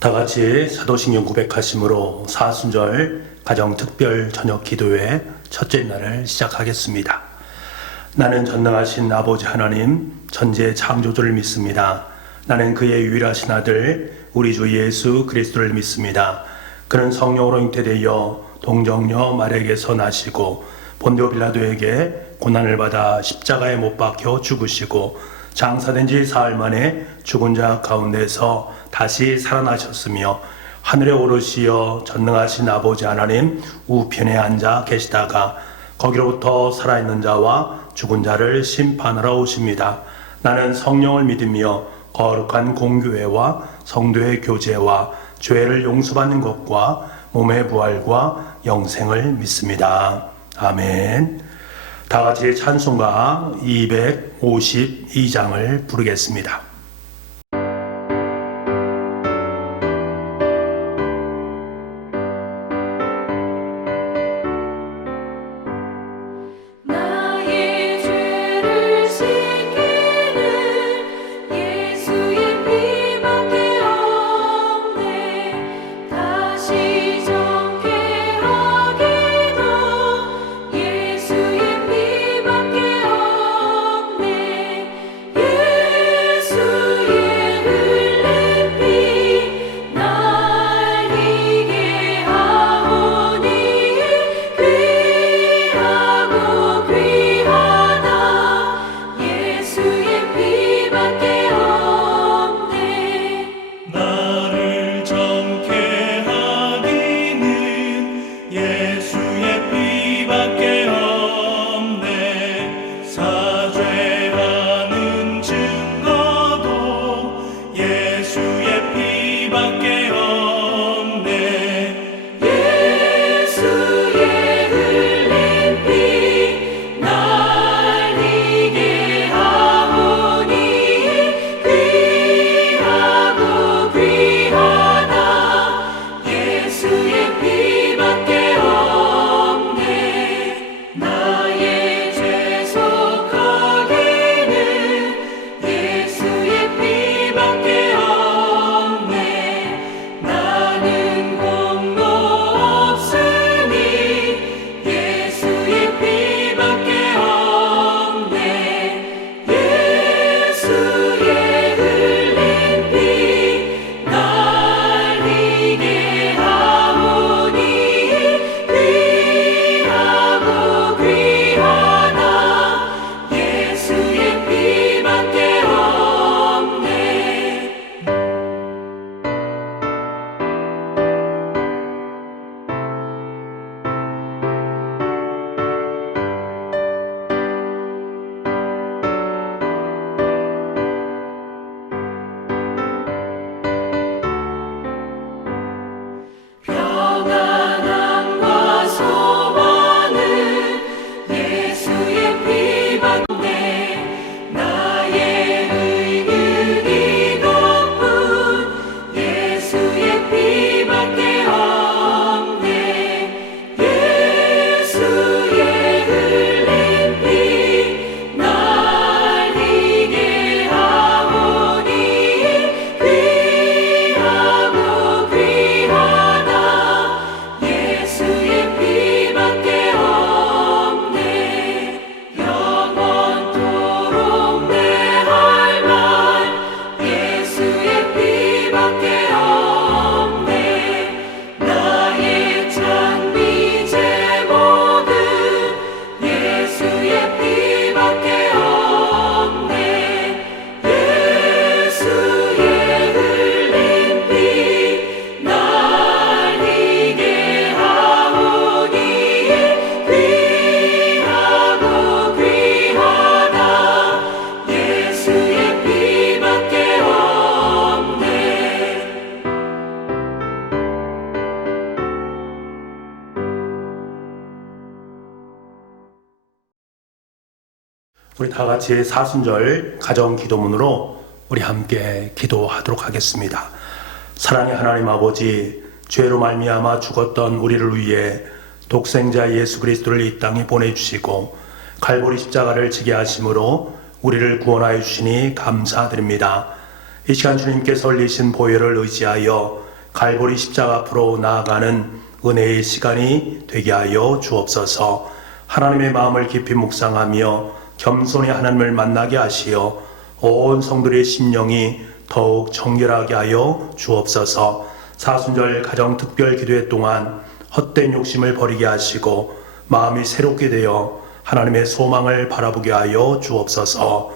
다 같이 사도신경 고백하심으로 사순절 가정특별 저녁 기도회 첫째 날을 시작하겠습니다. 나는 전능하신 아버지 하나님 전지의 창조주를 믿습니다. 나는 그의 유일하신 아들 우리 주 예수 그리스도를 믿습니다. 그는 성령으로 잉태되어 동정녀 마리아에게서 나시고 본디오 빌라도에게 고난을 받아 십자가에 못 박혀 죽으시고 장사된 지 사흘 만에 죽은 자 가운데서 다시 살아나셨으며 하늘에 오르시어 전능하신 아버지 하나님 우편에 앉아 계시다가 거기로부터 살아있는 자와 죽은 자를 심판하러 오십니다. 나는 성령을 믿으며 거룩한 공교회와 성도의 교제와 죄를 용서받는 것과 몸의 부활과 영생을 믿습니다. 아멘. 다 같이 찬송가 252장을 부르겠습니다. 우리 다 같이 사순절 가정 기도문으로 우리 함께 기도하도록 하겠습니다. 사랑의 하나님 아버지, 죄로 말미암아 죽었던 우리를 위해 독생자 예수 그리스도를 이 땅에 보내주시고 갈보리 십자가를 지게 하심으로 우리를 구원하여 주시니 감사드립니다. 이 시간 주님께서 흘리신 보혈을 의지하여 갈보리 십자가 앞으로 나아가는 은혜의 시간이 되게 하여 주옵소서. 하나님의 마음을 깊이 묵상하며 겸손히 하나님을 만나게 하시어 온 성도의 심령이 더욱 정결하게 하여 주옵소서. 사순절 가정 특별 기도회 동안 헛된 욕심을 버리게 하시고 마음이 새롭게 되어 하나님의 소망을 바라보게 하여 주옵소서.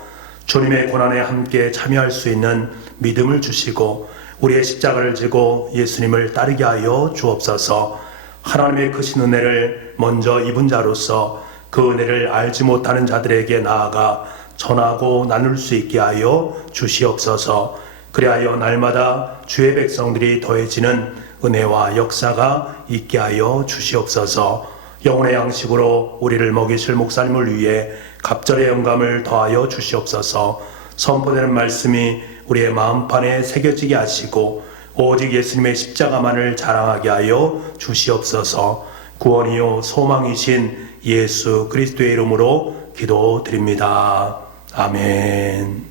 주님의 고난에 함께 참여할 수 있는 믿음을 주시고 우리의 십자가를 지고 예수님을 따르게 하여 주옵소서. 하나님의 크신 은혜를 먼저 입은 자로서 그 은혜를 알지 못하는 자들에게 나아가 전하고 나눌 수 있게 하여 주시옵소서. 그리하여 날마다 주의 백성들이 더해지는 은혜와 역사가 있게 하여 주시옵소서. 영혼의 양식으로 우리를 먹이실 목사님을 위해 갑절의 영감을 더하여 주시옵소서. 선포되는 말씀이 우리의 마음판에 새겨지게 하시고 오직 예수님의 십자가만을 자랑하게 하여 주시옵소서. 구원이요 소망이신 예수 그리스도의 이름으로 기도드립니다. 아멘.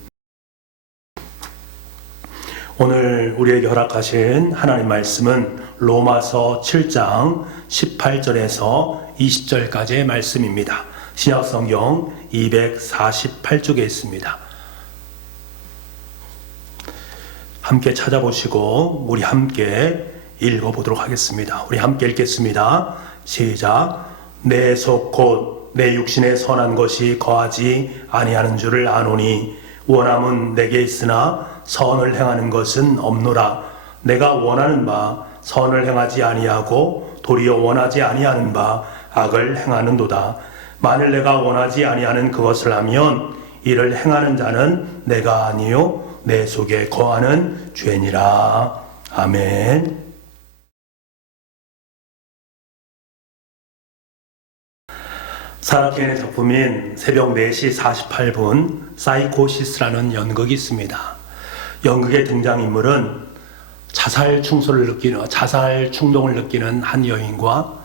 오늘 우리에게 허락하신 하나님 말씀은 로마서 7장 18절에서 20절까지의 말씀입니다. 신약성경 248쪽에 있습니다. 함께 찾아보시고 우리 함께 읽어보도록 하겠습니다. 우리 함께 읽겠습니다. 시작. 내 속 곧 내 육신의 선한 것이 거하지 아니하는 줄을 아노니 원함은 내게 있으나 선을 행하는 것은 없노라. 내가 원하는 바 선을 행하지 아니하고 도리어 원하지 아니하는 바 악을 행하는도다. 만일 내가 원하지 아니하는 그것을 하면 이를 행하는 자는 내가 아니요 내 속에 거하는 죄니라. 아멘. 사라켄의 작품인 새벽 4시 48분 사이코시스라는 연극이 있습니다. 연극의 등장인물은 자살 충동을 느끼는 한 여인과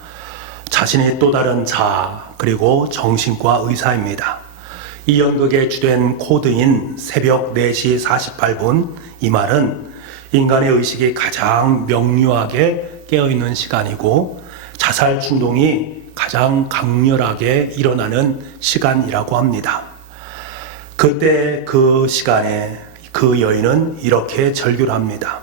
자신의 또 다른 자아 그리고 정신과 의사입니다. 이 연극의 주된 코드인 새벽 4시 48분 이 말은 인간의 의식이 가장 명료하게 깨어있는 시간이고 자살 충동이 가장 강렬하게 일어나는 시간이라고 합니다. 그때 그 시간에 그 여인은 이렇게 절규를 합니다.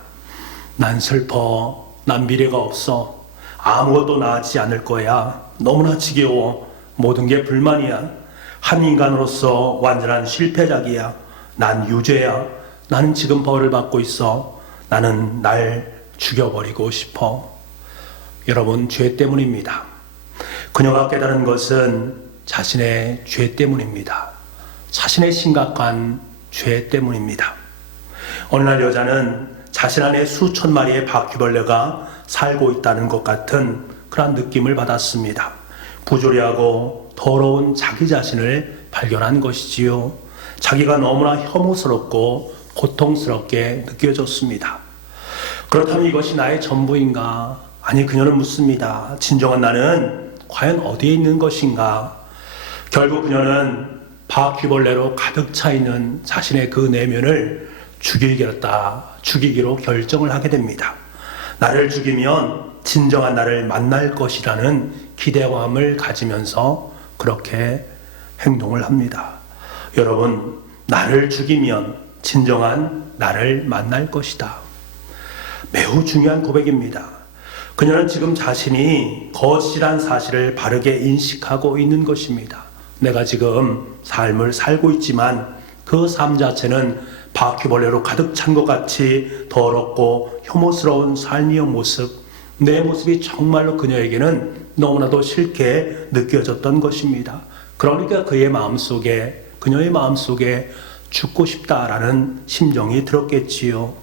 난 슬퍼. 난 미래가 없어. 아무것도 나아지지 않을 거야. 너무나 지겨워. 모든 게 불만이야. 한 인간으로서 완전한 실패작이야. 난 유죄야. 나는 지금 벌을 받고 있어. 나는 날 죽여버리고 싶어. 여러분, 죄 때문입니다. 그녀가 깨달은 것은 자신의 죄 때문입니다. 자신의 심각한 죄 때문입니다. 어느 날 여자는 자신 안에 수천 마리의 바퀴벌레가 살고 있다는 것 같은 그런 느낌을 받았습니다. 부조리하고 더러운 자기 자신을 발견한 것이지요. 자기가 너무나 혐오스럽고 고통스럽게 느껴졌습니다. 그렇다면 이것이 나의 전부인가? 아니, 그녀는 묻습니다. 진정한 나는 과연 어디에 있는 것인가? 결국 그녀는 바퀴벌레로 가득 차 있는 자신의 그 내면을 죽이기로 결정을 하게 됩니다. 나를 죽이면 진정한 나를 만날 것이라는 기대감을 가지면서 그렇게 행동을 합니다. 여러분, 나를 죽이면 진정한 나를 만날 것이다. 매우 중요한 고백입니다. 그녀는 지금 자신이 거짓이란 사실을 바르게 인식하고 있는 것입니다. 내가 지금 삶을 살고 있지만 그 삶 자체는 바퀴벌레로 가득 찬 것 같이 더럽고 혐오스러운 삶의 모습, 내 모습이 정말로 그녀에게는 너무나도 싫게 느껴졌던 것입니다. 그러니까 그녀의 마음속에 죽고 싶다라는 심정이 들었겠지요.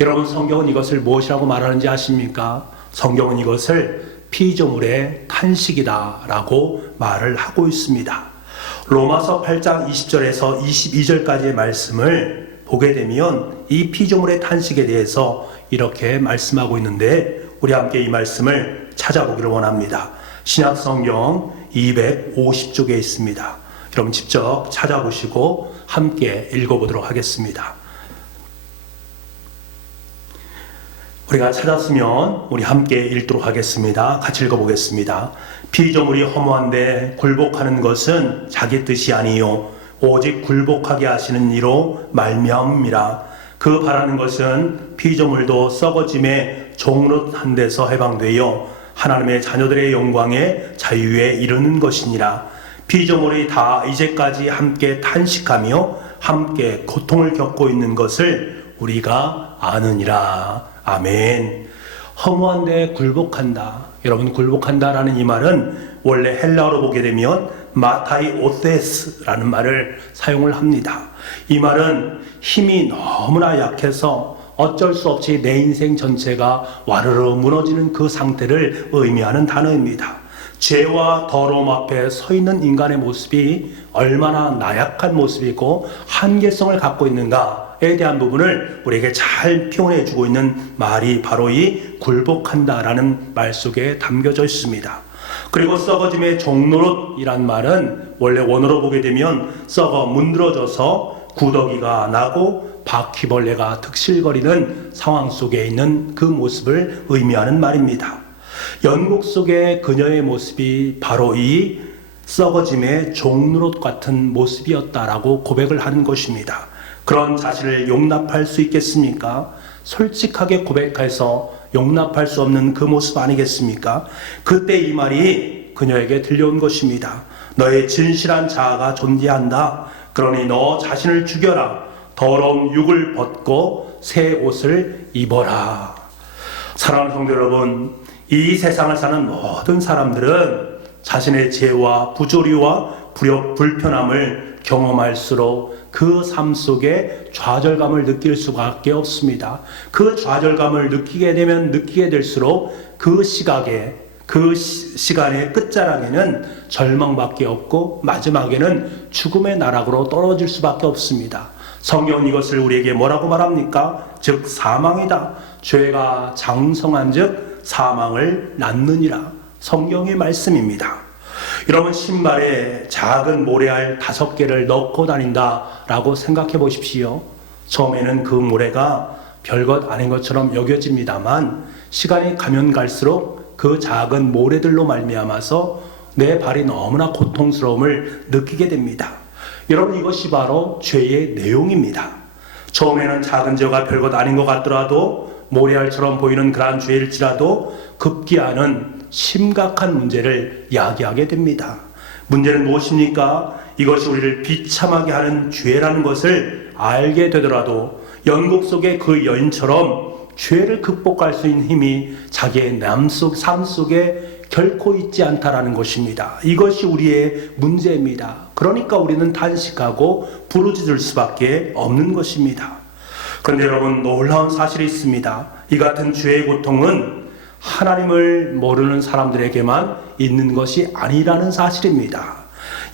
여러분, 성경은 이것을 무엇이라고 말하는지 아십니까? 성경은 이것을 피조물의 탄식이다라고 말을 하고 있습니다. 로마서 8장 20절에서 22절까지의 말씀을 보게 되면 이 피조물의 탄식에 대해서 이렇게 말씀하고 있는데 우리 함께 이 말씀을 찾아보기를 원합니다. 신약성경 250쪽에 있습니다. 여러분 직접 찾아보시고 함께 읽어보도록 하겠습니다. 우리가 찾았으면 우리 함께 읽도록 하겠습니다. 같이 읽어보겠습니다. 피조물이 허무한데 굴복하는 것은 자기 뜻이 아니요 오직 굴복하게 하시는 이로 말미암음이라. 그 바라는 것은 피조물도 썩어짐에 종릇한 데서 해방되어 하나님의 자녀들의 영광에 자유에 이르는 것이니라. 피조물이 다 이제까지 함께 탄식하며 함께 고통을 겪고 있는 것을 우리가 아느니라. 아멘. 허무한데 굴복한다. 여러분, 굴복한다라는 이 말은 원래 헬라어로 보게 되면 마타이 오테스라는 말을 사용을 합니다. 이 말은 힘이 너무나 약해서 어쩔 수 없이 내 인생 전체가 와르르 무너지는 그 상태를 의미하는 단어입니다. 죄와 더러움 앞에 서 있는 인간의 모습이 얼마나 나약한 모습이고 한계성을 갖고 있는가에 대한 부분을 우리에게 잘 표현해 주고 있는 말이 바로 이 굴복한다라는 말 속에 담겨져 있습니다. 그리고 썩어짐의 종노릇이란 말은 원래 원어로 보게 되면 썩어 문드러져서 구더기가 나고 바퀴벌레가 득실거리는 상황 속에 있는 그 모습을 의미하는 말입니다. 연극 속의 그녀의 모습이 바로 이 썩어짐의 종노릇 같은 모습이었다라고 고백을 하는 것입니다. 그런 자신을 용납할 수 있겠습니까? 솔직하게 고백해서 용납할 수 없는 그 모습 아니겠습니까? 그때 이 말이 그녀에게 들려온 것입니다. 너의 진실한 자아가 존재한다. 그러니 너 자신을 죽여라. 더러운 육을 벗고 새 옷을 입어라. 사랑하는 성도 여러분, 이 세상을 사는 모든 사람들은 자신의 죄와 부조리와 불편함을 경험할수록 그 삶 속에 좌절감을 느낄 수밖에 없습니다. 그 좌절감을 느끼게 되면 느끼게 될수록 그 시간의 끝자락에는 절망밖에 없고 마지막에는 죽음의 나락으로 떨어질 수밖에 없습니다. 성경은 이것을 우리에게 뭐라고 말합니까? 즉 사망이다. 죄가 장성한 즉 사망을 낳느니라. 성경의 말씀입니다. 여러분, 신발에 작은 모래알 5개를 넣고 다닌다라고 생각해 보십시오. 처음에는 그 모래가 별것 아닌 것처럼 여겨집니다만 시간이 가면 갈수록 그 작은 모래들로 말미암아서 내 발이 너무나 고통스러움을 느끼게 됩니다. 여러분, 이것이 바로 죄의 내용입니다. 처음에는 작은 죄가 별것 아닌 것 같더라도 모래알처럼 보이는 그러한 죄일지라도 급기야는 심각한 문제를 야기하게 됩니다. 문제는 무엇입니까? 이것이 우리를 비참하게 하는 죄라는 것을 알게 되더라도 연극 속의 그 여인처럼 죄를 극복할 수 있는 힘이 자기의 삶 속에 결코 있지 않다라는 것입니다. 이것이 우리의 문제입니다. 그러니까 우리는 탄식하고 부르짖을 수밖에 없는 것입니다. 그런데 여러분, 놀라운 사실이 있습니다. 이 같은 죄의 고통은 하나님을 모르는 사람들에게만 있는 것이 아니라는 사실입니다.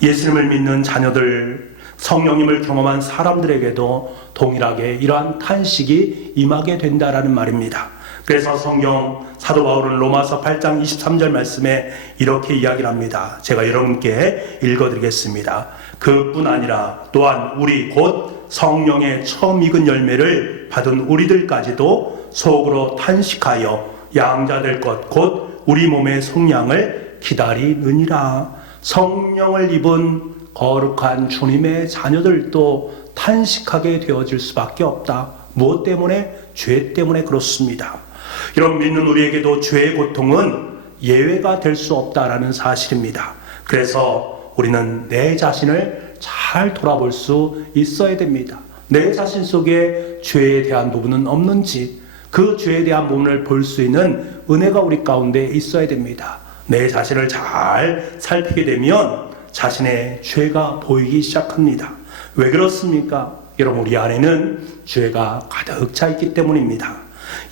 예수님을 믿는 자녀들, 성령님을 경험한 사람들에게도 동일하게 이러한 탄식이 임하게 된다라는 말입니다. 그래서 성경 사도 바울은 로마서 8장 23절 말씀에 이렇게 이야기를 합니다. 제가 여러분께 읽어드리겠습니다. 그뿐 아니라 또한 우리 곧 성령의 처음 익은 열매를 받은 우리들까지도 속으로 탄식하여 양자될 것 곧 우리 몸의 속량을 기다리느니라. 성령을 입은 거룩한 주님의 자녀들도 탄식하게 되어질 수밖에 없다. 무엇 때문에? 죄 때문에 그렇습니다. 이런 믿는 우리에게도 죄의 고통은 예외가 될 수 없다라는 사실입니다. 그래서 우리는 내 자신을 잘 돌아볼 수 있어야 됩니다. 내 자신 속에 죄에 대한 부분은 없는지, 그 죄에 대한 부분을 볼 수 있는 은혜가 우리 가운데 있어야 됩니다. 내 자신을 잘 살피게 되면 자신의 죄가 보이기 시작합니다. 왜 그렇습니까? 여러분, 우리 안에는 죄가 가득 차 있기 때문입니다.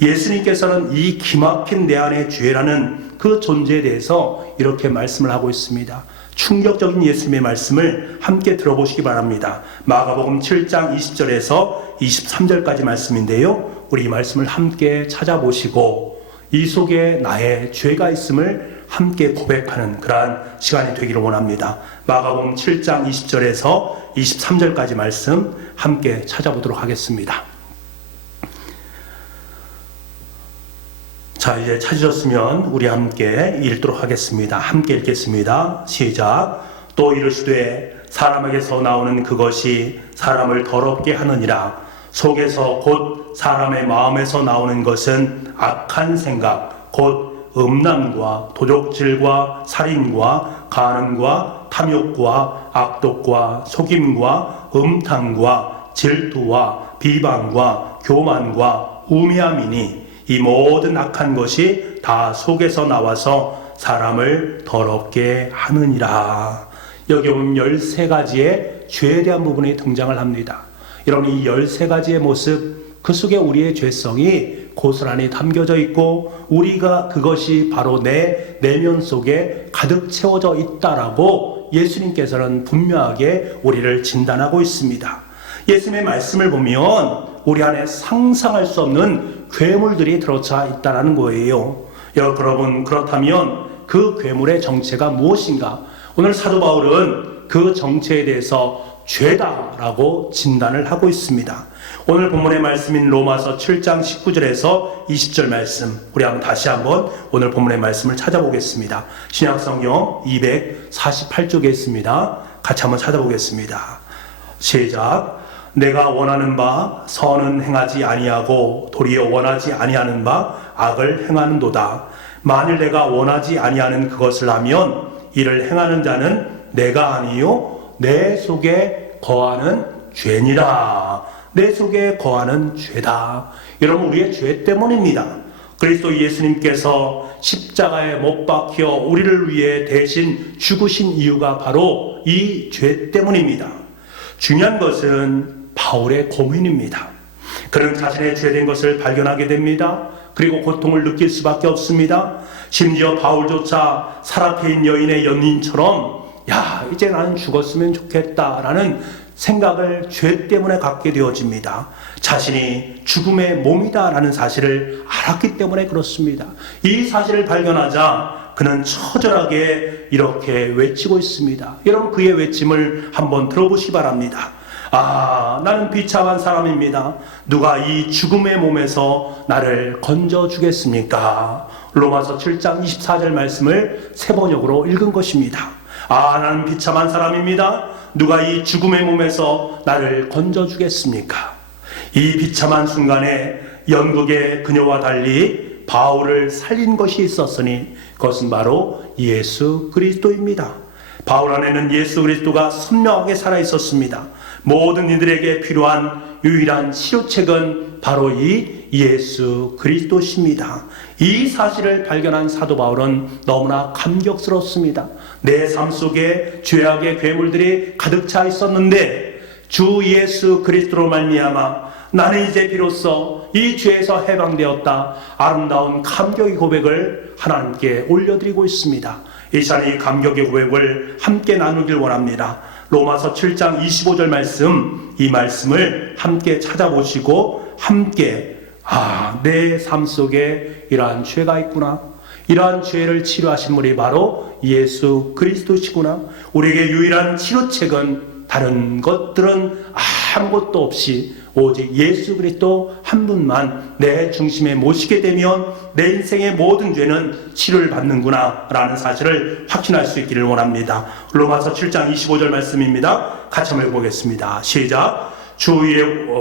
예수님께서는 이 기막힌 내 안의 죄라는 그 존재에 대해서 이렇게 말씀을 하고 있습니다. 충격적인 예수님의 말씀을 함께 들어보시기 바랍니다. 마가복음 7장 20절에서 23절까지 말씀인데요. 우리 이 말씀을 함께 찾아보시고 이 속에 나의 죄가 있음을 함께 고백하는 그러한 시간이 되기를 원합니다. 마가복음 7장 20절에서 23절까지 말씀 함께 찾아보도록 하겠습니다. 자, 이제 찾으셨으면 우리 함께 읽도록 하겠습니다. 함께 읽겠습니다. 시작. 또 이르시되 사람에게서 나오는 그것이 사람을 더럽게 하느니라. 속에서 곧 사람의 마음에서 나오는 것은 악한 생각, 곧 음란과 도적질과 살인과 간음과 탐욕과 악독과 속임과 음탕과 질투와 비방과 교만과 우매함이니 이 모든 악한 것이 다 속에서 나와서 사람을 더럽게 하느니라. 여기 보면 13가지의 죄에 대한 부분이 등장을 합니다. 여러분, 이 13가지의 모습, 그 속에 우리의 죄성이 고스란히 담겨져 있고 우리가 그것이 바로 내 내면 속에 가득 채워져 있다라고 예수님께서는 분명하게 우리를 진단하고 있습니다. 예수님의 말씀을 보면 우리 안에 상상할 수 없는 괴물들이 들어차 있다는 거예요. 여러분, 그렇다면 그 괴물의 정체가 무엇인가? 오늘 사도 바울은 그 정체에 대해서 죄다라고 진단을 하고 있습니다. 오늘 본문의 말씀인 로마서 7장 19절에서 20절 말씀, 우리 한번 다시 한번 오늘 본문의 말씀을 찾아보겠습니다. 신약성경 248쪽에 있습니다. 같이 한번 찾아보겠습니다. 시작. 내가 원하는 바 선은 행하지 아니하고 도리어 원하지 아니하는 바 악을 행하는도다. 만일 내가 원하지 아니하는 그것을 하면 이를 행하는 자는 내가 아니요 내 속에 거하는 죄니라. 내 속에 거하는 죄다. 여러분, 우리의 죄 때문입니다. 그리스도 예수님께서 십자가에 못 박혀 우리를 위해 대신 죽으신 이유가 바로 이 죄 때문입니다. 중요한 것은 바울의 고민입니다. 그는 자신의 죄된 것을 발견하게 됩니다. 그리고 고통을 느낄 수밖에 없습니다. 심지어 바울조차 사라페인 여인의 연인처럼 이제 나는 죽었으면 좋겠다라는 생각을 죄 때문에 갖게 되어집니다. 자신이 죽음의 몸이다라는 사실을 알았기 때문에 그렇습니다. 이 사실을 발견하자 그는 처절하게 이렇게 외치고 있습니다. 여러분, 그의 외침을 한번 들어보시기 바랍니다. 나는 비참한 사람입니다. 누가 이 죽음의 몸에서 나를 건져주겠습니까? 로마서 7장 24절 말씀을 세 번역으로 읽은 것입니다. 나는 비참한 사람입니다. 누가 이 죽음의 몸에서 나를 건져주겠습니까? 이 비참한 순간에 연극의 그녀와 달리 바울을 살린 것이 있었으니 그것은 바로 예수 그리스도입니다. 바울 안에는 예수 그리스도가 선명하게 살아있었습니다. 모든 이들에게 필요한 유일한 치료책은 바로 이 예수 그리스도십니다. 이 사실을 발견한 사도 바울은 너무나 감격스럽습니다. 내 삶 속에 죄악의 괴물들이 가득 차 있었는데 주 예수 그리스도로 말미암아 나는 이제 비로소 이 죄에서 해방되었다. 아름다운 감격의 고백을 하나님께 올려드리고 있습니다. 이 시간에 이 감격의 고백을 함께 나누길 원합니다. 로마서 7장 25절 말씀, 이 말씀을 함께 찾아보시고 함께 내 삶 속에 이러한 죄가 있구나. 이러한 죄를 치료하신 분이 바로 예수 그리스도시구나. 우리에게 유일한 치료책은 다른 것들은 아무것도 없이 오직 예수 그리스도 한 분만 내 중심에 모시게 되면 내 인생의 모든 죄는 치료를 받는구나 라는 사실을 확신할 수 있기를 원합니다. 로마서 7장 25절 말씀입니다. 같이 한번 읽어보겠습니다. 시작.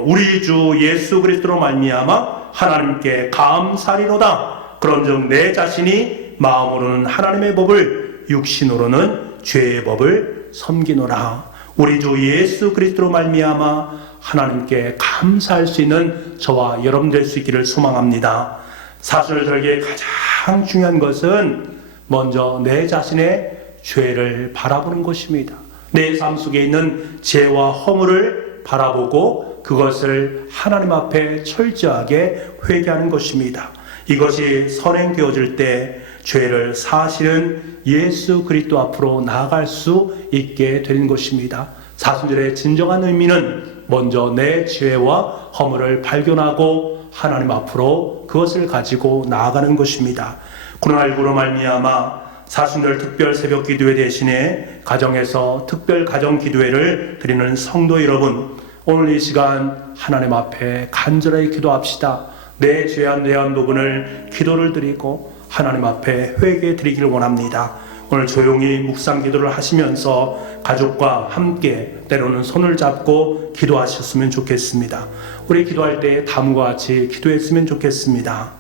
우리 주 예수 그리스도로 말미암아 하나님께 감사리로다. 그런즉 내 자신이 마음으로는 하나님의 법을 육신으로는 죄의 법을 섬기노라. 우리 주 예수 그리스도로 말미암아 하나님께 감사할 수 있는 저와 여러분 될 수 있기를 소망합니다. 사실 저에게 가장 중요한 것은 먼저 내 자신의 죄를 바라보는 것입니다. 내 삶 속에 있는 죄와 허물을 바라보고 그것을 하나님 앞에 철저하게 회개하는 것입니다. 이것이 선행되어질 때 죄를 사실은 예수 그리스도 앞으로 나아갈 수 있게 되는 것입니다. 사순절의 진정한 의미는 먼저 내 죄와 허물을 발견하고 하나님 앞으로 그것을 가지고 나아가는 것입니다. 코로나19로 말미암아 사순절 특별 새벽 기도회 대신에 가정에서 특별 가정 기도회를 드리는 성도 여러분, 오늘 이 시간 하나님 앞에 간절하게 기도합시다. 내 죄한 내한 부분을 기도를 드리고 하나님 앞에 회개해 드리기를 원합니다. 오늘 조용히 묵상 기도를 하시면서 가족과 함께 때로는 손을 잡고 기도하셨으면 좋겠습니다. 우리 기도할 때 다음과 같이 기도했으면 좋겠습니다.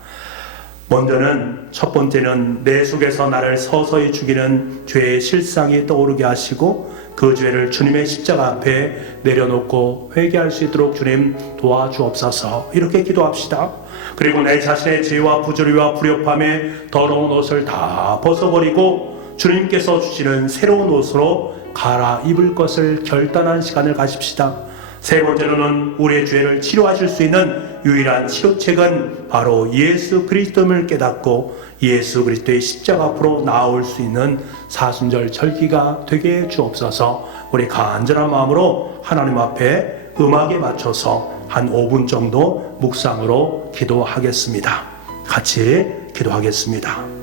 먼저는 첫 번째는 내 속에서 나를 서서히 죽이는 죄의 실상이 떠오르게 하시고 그 죄를 주님의 십자가 앞에 내려놓고 회개할 수 있도록 주님 도와주옵소서. 이렇게 기도합시다. 그리고 내 자신의 죄와 부조리와 불협함에 더러운 옷을 다 벗어버리고 주님께서 주시는 새로운 옷으로 갈아입을 것을 결단한 시간을 가집시다. 세 번째로는 우리의 죄를 치료하실 수 있는 유일한 치료책은 바로 예수 그리스도임을 깨닫고 예수 그리스도의 십자가 앞으로 나아올 수 있는 사순절 절기가 되게 해 주옵소서. 우리 간절한 마음으로 하나님 앞에 음악에 맞춰서 한 5분 정도 묵상으로 기도하겠습니다. 같이 기도하겠습니다.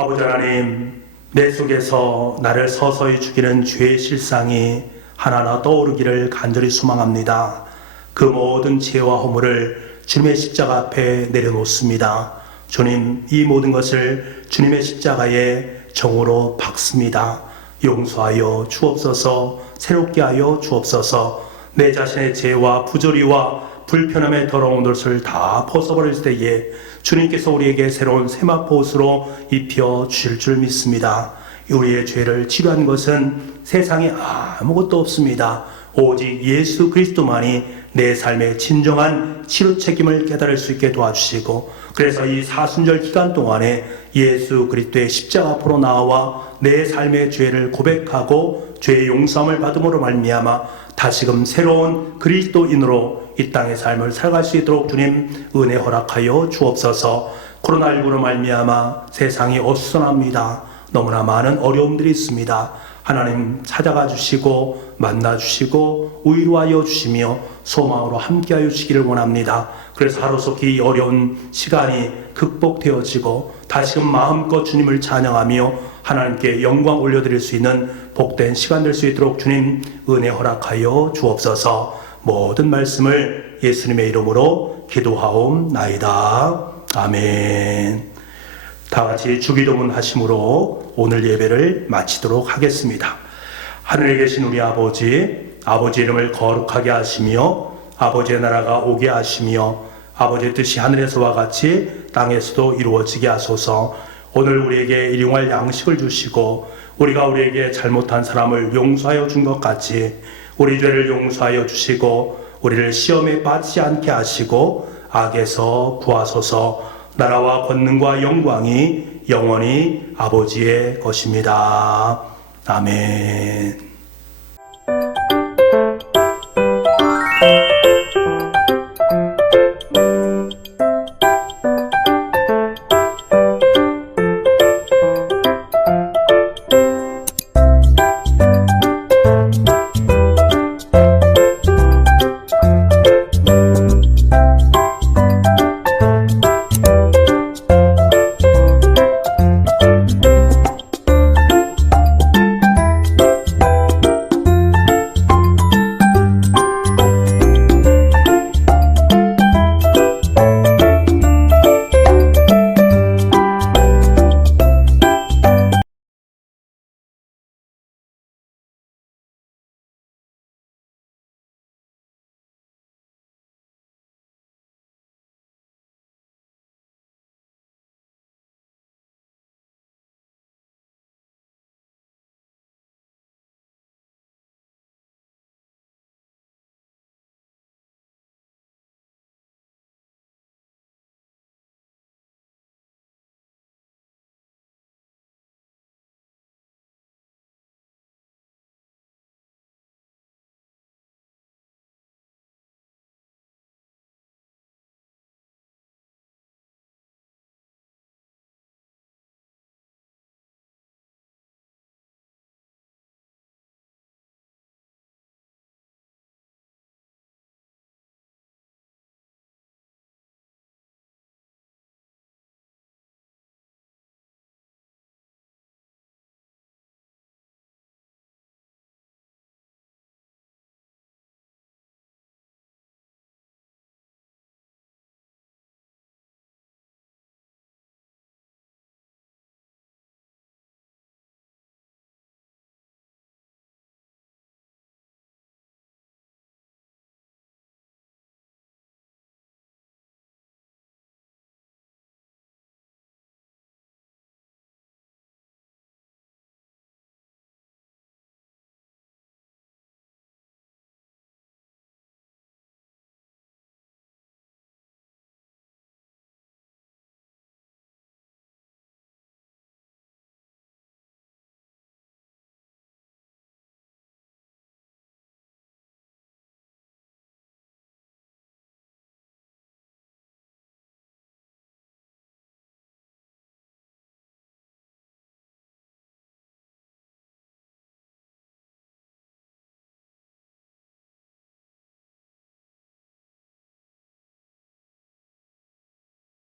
아버지 하나님, 내 속에서 나를 서서히 죽이는 죄의 실상이 하나하나 떠오르기를 간절히 소망합니다. 그 모든 죄와 허물을 주님의 십자가 앞에 내려놓습니다. 주님, 이 모든 것을 주님의 십자가에 정으로 박습니다. 용서하여 주옵소서, 새롭게 하여 주옵소서. 내 자신의 죄와 부조리와 불편함의 더러운 옷을 다 벗어버릴 때에 주님께서 우리에게 새로운 세마포 옷으로 입혀 주실 줄 믿습니다. 우리의 죄를 치료한 것은 세상에 아무것도 없습니다. 오직 예수 그리스도만이 내 삶의 진정한 치료 책임을 깨달을 수 있게 도와주시고, 그래서 이 사순절 기간 동안에 예수 그리스도의 십자가 앞으로 나와 내 삶의 죄를 고백하고 죄의 용서함을 받음으로 말미암아 다시금 새로운 그리스도인으로 이 땅의 삶을 살아갈 수 있도록 주님 은혜 허락하여 주옵소서. 코로나19로 말미암아 세상이 어수선합니다. 너무나 많은 어려움들이 있습니다. 하나님 찾아가 주시고 만나 주시고 위로하여 주시며 소망으로 함께하여 주시기를 원합니다. 그래서 하루속히 이 어려운 시간이 극복되어지고 다시금 마음껏 주님을 찬양하며 하나님께 영광 올려드릴 수 있는 복된 시간 될 수 있도록 주님 은혜 허락하여 주옵소서. 모든 말씀을 예수님의 이름으로 기도하옵나이다. 아멘. 다 같이 주기도문 하심으로 오늘 예배를 마치도록 하겠습니다. 하늘에 계신 우리 아버지, 아버지 이름을 거룩하게 하시며 아버지의 나라가 오게 하시며 아버지의 뜻이 하늘에서와 같이 땅에서도 이루어지게 하소서. 오늘 우리에게 일용할 양식을 주시고 우리가 우리에게 잘못한 사람을 용서하여 준 것 같이 우리 죄를 용서하여 주시고 우리를 시험에 빠지지 않게 하시고 악에서 구하소서. 나라와 권능과 영광이 영원히 아버지의 것입니다. 아멘.